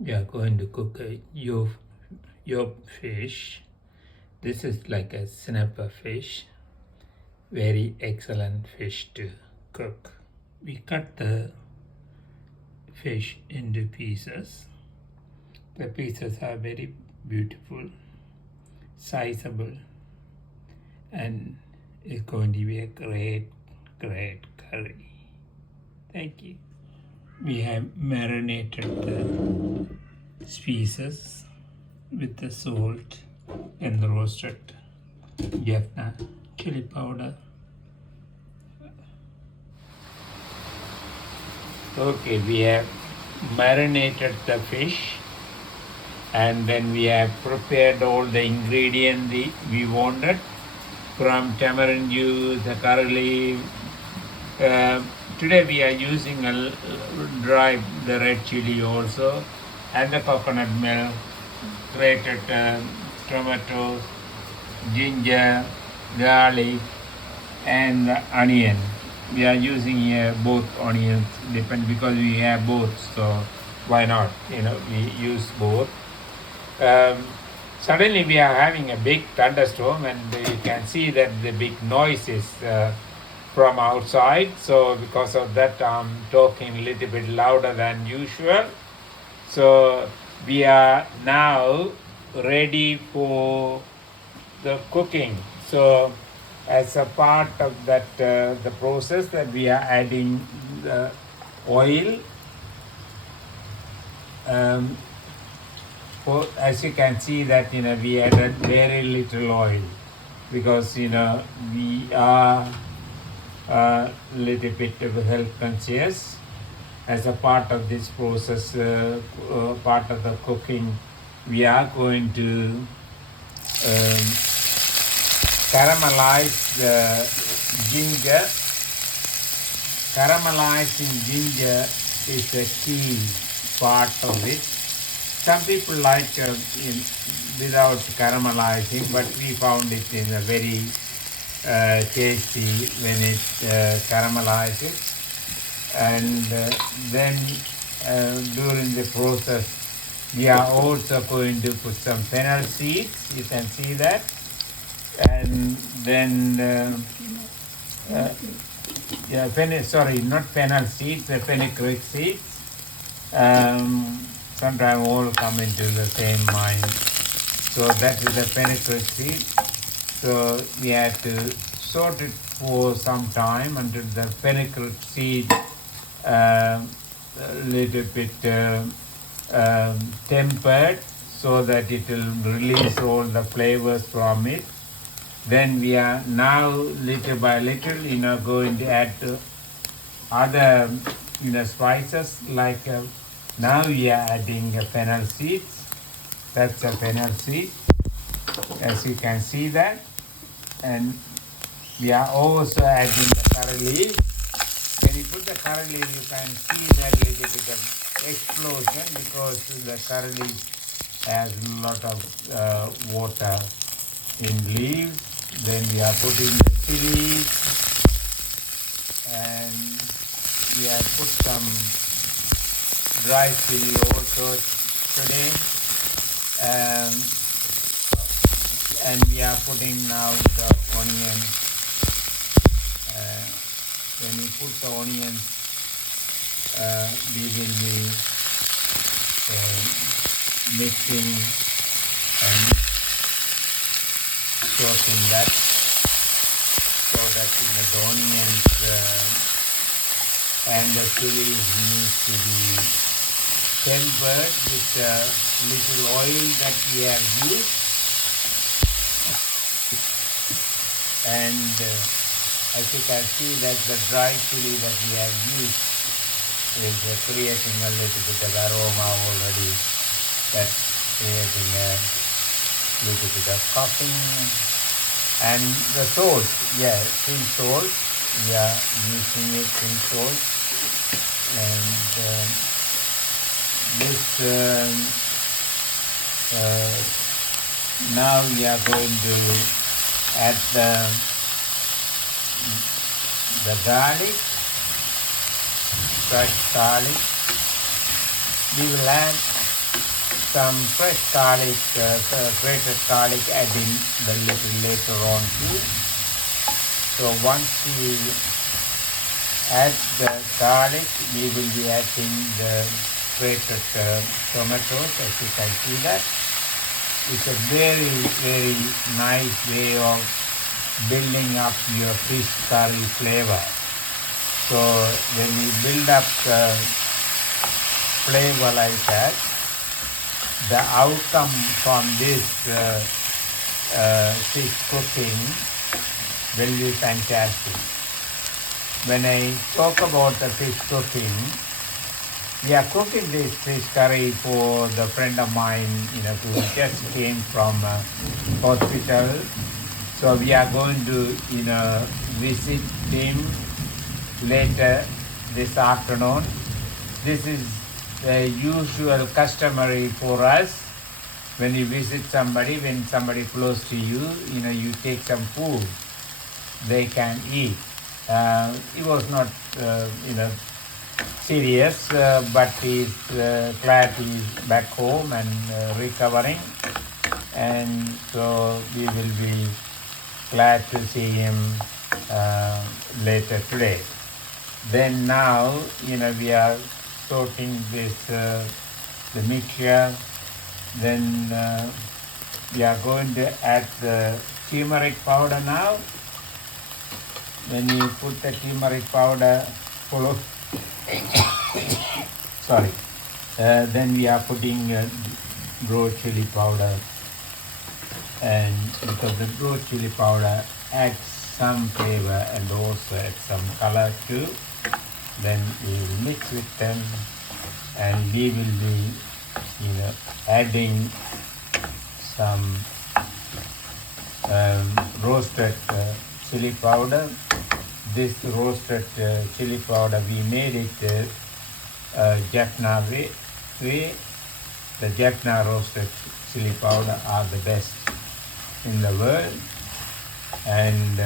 We are going to cook a yolk fish. This is like a snapper fish. Very excellent fish to cook. We cut the fish into pieces. The pieces are very beautiful, sizable, and it's going to be a great curry. Thank you. We have marinated the species with the salt and the roasted Jaffna chili powder. Okay, we have marinated the fish, and then we have prepared all the ingredients we wanted, from tamarind juice, the curry leaf. Today we are using the red chili also, and the coconut milk, grated tomatoes, ginger, garlic, and the onion. We are using here both onions, because we have both, so why not? We use both. Suddenly we are having a big thunderstorm, and you can see that the big noise is from outside. So because of that, I'm talking a little bit louder than usual. So we are now ready for the cooking. So as a part of that, the process, that we are adding the oil. As you can see that we added very little oil, because we are a little bit health conscious. As a part of this process, part of the cooking, we are going to caramelize the ginger. Caramelizing ginger is the key part of it. Some people like without caramelizing, but we found it in a very tasty when it caramelizes. And then during the process, we are also going to put some fennel seeds. You can see that. And then not fennel seeds, the fenugreek seeds. Sometimes all come into the same mind. So that is the fenugreek seed. So we have to sort it for some time until the fenugreek seed a little bit tempered, so that it will release all the flavors from it. Then we are now little by little going to add other spices, like now we are adding fennel seeds. That's a fennel seed, as you can see that. And we are also adding the curry leaf. When you put the curry leaf, you can see that little bit of explosion, because the curry leaf has a lot of water in leaves. Then we are putting the chili, and we have put some dry chili also today. And we are putting now the onion. When we put the onion, we will be mixing and soaking that, so that the onions and the chilies need to be tempered with the little oil that we have used. And as you can see that the dry chili that we have used is creating a little bit of aroma already. That's creating a little bit of coughing. And the salt, pink salt, we are using it, pink salt. And this now we are going to add the garlic, fresh garlic. We will add some fresh garlic, grated garlic adding the little later on too. So once we add the garlic, we will be adding the grated tomatoes, as you can see that. It's a very, very nice way of building up your fish curry flavor. So when you build up the flavor like that, the outcome from this fish cooking will be fantastic. When I talk about the fish cooking, we are cooking this fish curry for the friend of mine, who just came from hospital. So we are going to, visit him later this afternoon. This is the usual customary for us. When you visit somebody, when somebody close to you, you take some food they can eat. It was not, serious, but he's glad he's back home and recovering. And so we will be glad to see him later today. Then now, we are sorting this, the mixture. Then we are going to add the turmeric powder now. When you put the turmeric powder, sorry, then we are putting raw chili powder, and because the raw chili powder adds some flavor and also adds some color too. Then we will mix with them, and we will be, adding some roasted chili powder. This roasted chili powder, we made it Jaffna way. The Jaffna roasted chili powder are the best in the world, and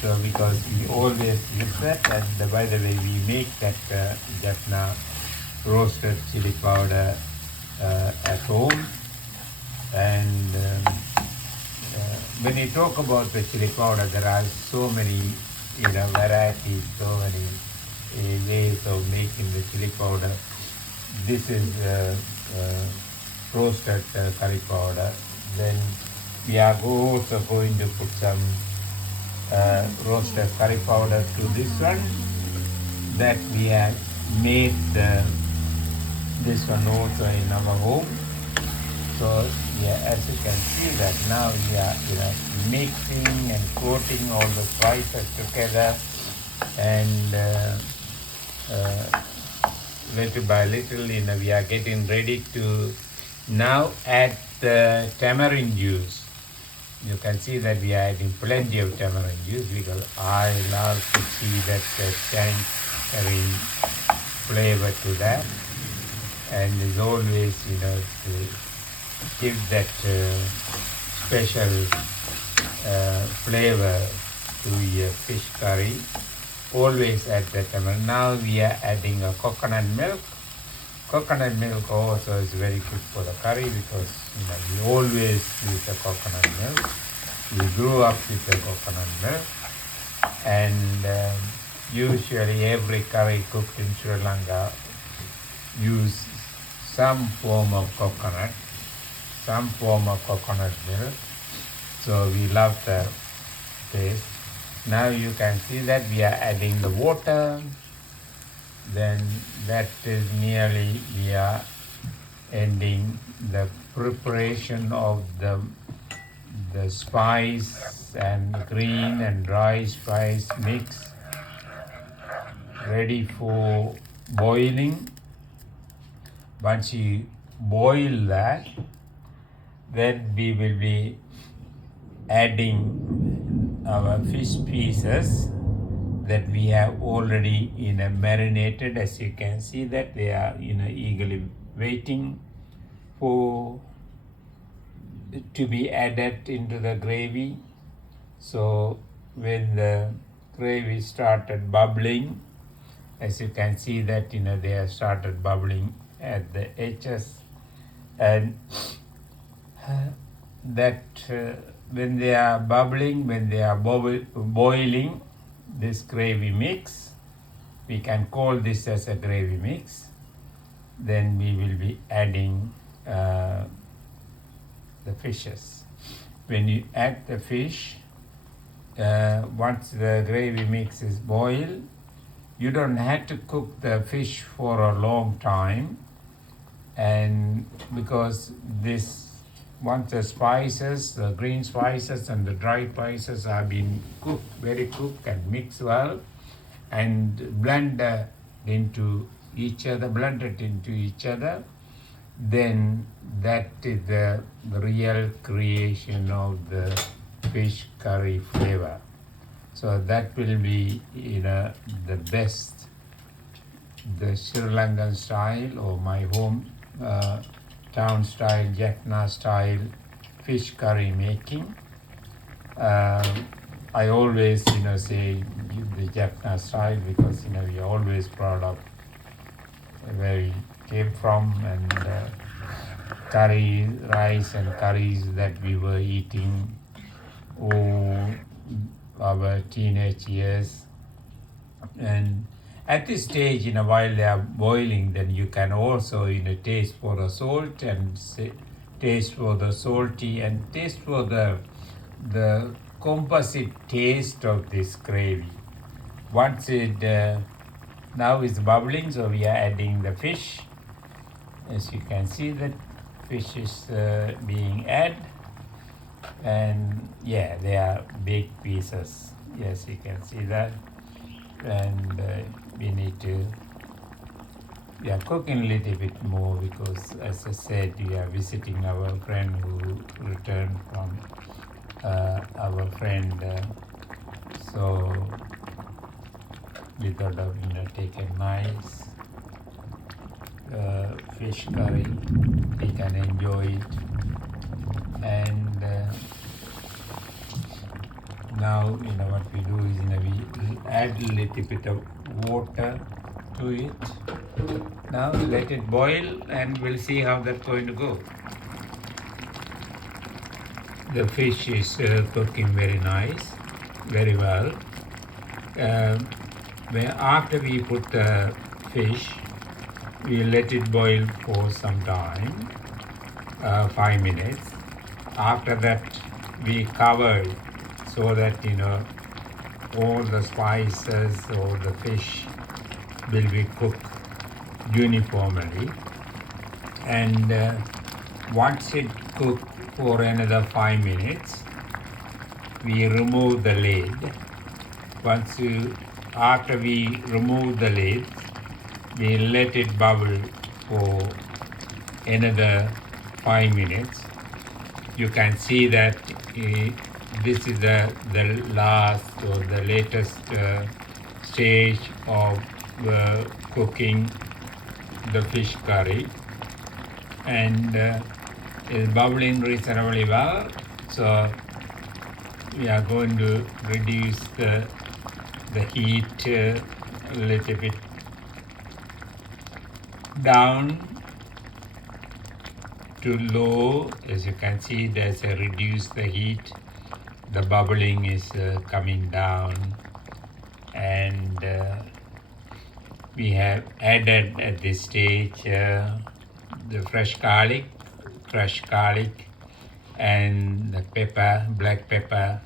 so because we always use that, and by the way, we make that Jaffna roasted chili powder at home. And when you talk about the chili powder, there are so many, varieties, so many ways of making the chili powder. This is roasted curry powder. Then we are also going to put some roasted curry powder to this one that we have made this one also in our home. So yeah, as you can see that now we are mixing and coating all the spices together, and little by little we are getting ready to now add the tamarind juice. You can see that we are adding plenty of tamarind juice because I love to see that tamarind flavor to that, and is always to give that special flavor to your fish curry. Always add that tamarind. Now we are adding a coconut milk. Coconut milk also is very good for the curry because we always use the coconut milk. We grew up with the coconut milk, and usually every curry cooked in Sri Lanka use some form of coconut milk. So we love the taste. Now you can see that we are adding the water. Then that is nearly, we are ending the preparation of the spice and green and dry spice mix ready for boiling. Once you boil that, then we will be adding our fish pieces that we have already marinated. As you can see that they are eagerly waiting for to be added into the gravy. So when the gravy started bubbling, as you can see that they have started bubbling at the edges, and that when they are bubbling, when they are boiling, this gravy mix, we can call this as a gravy mix. Then we will be adding the fishes. When you add the fish, once the gravy mix is boiled, you don't have to cook the fish for a long time, and because this, once the spices, the green spices and the dry spices have been cooked, very cooked and mixed well, and blended into each other, then that is the real creation of the fish curry flavor. So that will be, the best, the Sri Lankan style or my home town style, Jaffna style fish curry making. I always, say the Jaffna style because, we are always proud of where we came from, and curry, rice and curries that we were eating all our teenage years. And at this stage, while they are boiling, then you can also, taste for the salt and taste for the salty and taste for the composite taste of this gravy. Once it now is bubbling, so we are adding the fish. As you can see, that fish is being added, and yeah, they are big pieces. Yes, you can see that, and we are cooking a little bit more because, as I said, we are visiting our friend who returned from our friend. So we thought of take a nice fish curry. We can enjoy it, and now what we do is we add a little bit of water to it. Now let it boil, and we'll see how that's going to go. The fish is cooking very nice, very well. After we put the fish, we let it boil for some time, 5 minutes. After that, we cover it so that all the spices or the fish will be cooked uniformly. And once it cooked for another 5 minutes, we remove the lid. After we remove the lid, we let it bubble for another 5 minutes. You can see that this is the last or the latest stage of cooking the fish curry, and it's bubbling reasonably well. So we are going to reduce the heat a little bit down to low. As you can see, there's a reduce the heat. The bubbling is coming down, and we have added at this stage the crushed garlic, and the pepper, black pepper,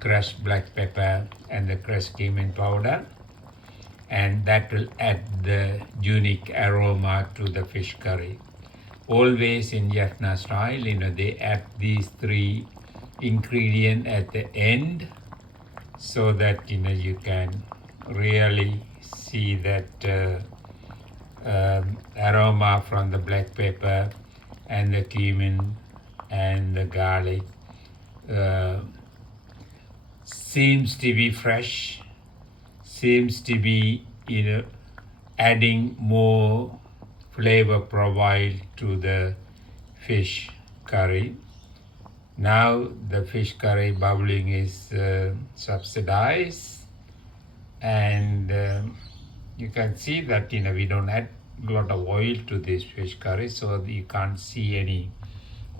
crushed black pepper, and the crushed cumin powder, and that will add the unique aroma to the fish curry. Always in Jaffna style, they add these 3 ingredients at the end, so that you can really see that aroma from the black pepper and the cumin and the garlic. Seems to be fresh, seems to be adding more flavor profile to the fish curry. Now the fish curry bubbling is subsidized, and you can see that we don't add lot of oil to this fish curry, so that you can't see any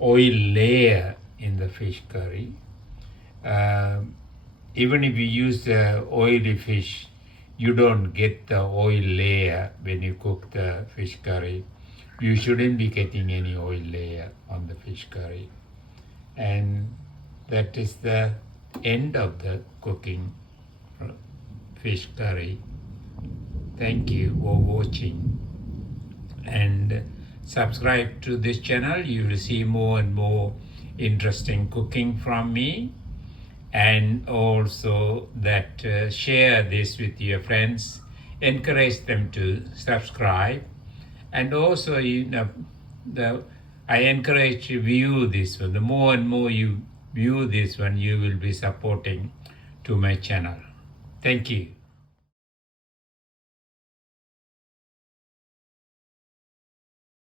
oil layer in the fish curry. Even if you use the oily fish, you don't get the oil layer when you cook the fish curry. You shouldn't be getting any oil layer on the fish curry. And that is the end of the cooking fish curry. Thank you for watching, and subscribe to this channel. You will see more and more interesting cooking from me, and also that share this with your friends, encourage them to subscribe, and also I encourage you view this one. The more and more you view this one, you will be supporting to my channel. Thank you.